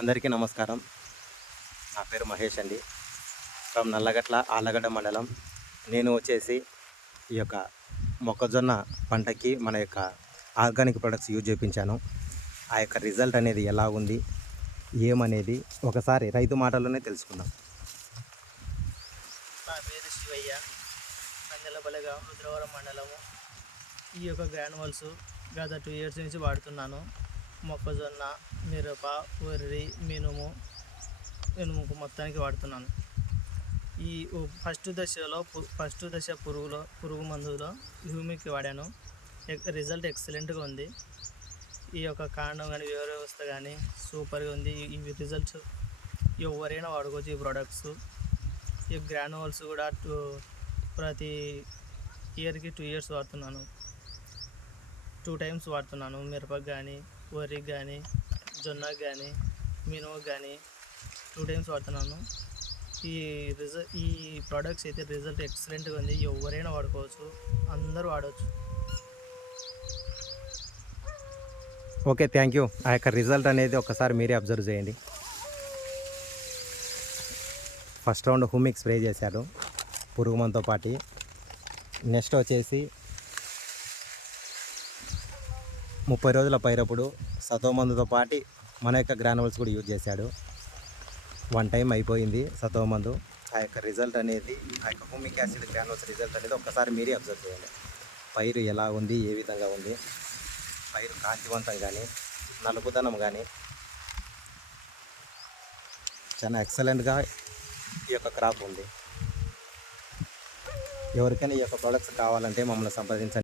అందరికీ నమస్కారం. నా పేరు మహేష్ అండి. ఫ్రమ్ నల్లగట్ల ఆలగడ్డ మండలం. నేను వచ్చేసి ఈ యొక్క మొక్కజొన్న పంటకి మన యొక్క ఆర్గానిక్ ప్రొడక్ట్స్ యూజ్ చేయించాను ఆ యొక్క రిజల్ట్ అనేది ఎలా ఉంది? ఏమనేది ఒకసారి రైతు మాటల్లోనే తెలుసుకుందాం. నా పేరు శివయ్య. నందలపల్లిగా రుద్రవరం మండలము. ఈ యొక్క గ్రానువల్స్ గత టూ ఇయర్స్ నుంచి వాడుతున్నాను. మొక్కజొన్న మిరప వరి మినుము మినుముకు మొత్తానికి వాడుతున్నాను. ఈ ఫస్ట్ దశలో పు- ఫస్ట్ దశ పురుగులో పురుగు మందులో హ్యూమిక్ వాడాను. రిజల్ట్ ఎక్సలెంట్గా ఉంది. ఈ యొక్క కాండం కానీ వ్యవస్థ కానీ సూపర్గా ఉంది. ఈ- రిజల్ట్స్ ఎవరైనా వాడుకోవచ్చు ఈ ప్రోడక్ట్స్. ఈ గ్రానువల్స్ కూడా టూ ప్రతి ఇయర్కి టూ ఇయర్స్ వాడుతున్నాను. టూ టైమ్స్ వాడుతున్నాను. మిరపకు కానీ వరికి కానీ జొన్న కానీ మినో కానీ టూ టైమ్స్ వాడుతున్నాను. ఈ రిజల్ట్ ఈ ప్రోడక్ట్స్ అయితే రిజల్ట్ ఎక్సలెంట్గా ఉంది. ఎవరైనా వాడుకోవచ్చు. అందరూ వాడవచ్చు ఓకే థ్యాంక్ యూ ఆ యొక్క రిజల్ట్ అనేది ఒకసారి మీరే అబ్జర్వ్ చేయండి. ఫస్ట్ రౌండ్ హుమిక్ స్ప్రే చేశాడు. పురుగుమంతో పాటి నెక్స్ట్ వచ్చేసి ముప్పై రోజుల పైరప్పుడు సతో మందుతో పాటి మన యొక్క గ్రానువల్స్ కూడా యూజ్ చేశాడు. వన్ టైం అయిపోయింది సతో మందు. ఆ యొక్క రిజల్ట్ అనేది ఆ యొక్క హోమిక్ యాసిడ్ గ్రానువల్స్ రిజల్ట్ అనేది ఒక్కసారి మీరే అబ్జర్వ్ చేయండి. పైరు ఎలా ఉంది ఏ విధంగా ఉంది? పైరు కాంతివంతం కానీ నలుపుదనం కానీ చాలా ఎక్సలెంట్గా ఈ యొక్క క్రాప్ ఉంది. ఎవరికైనా ఈ యొక్క ప్రొడక్ట్స్ కావాలంటే మమ్మల్ని సంప్రదించండి.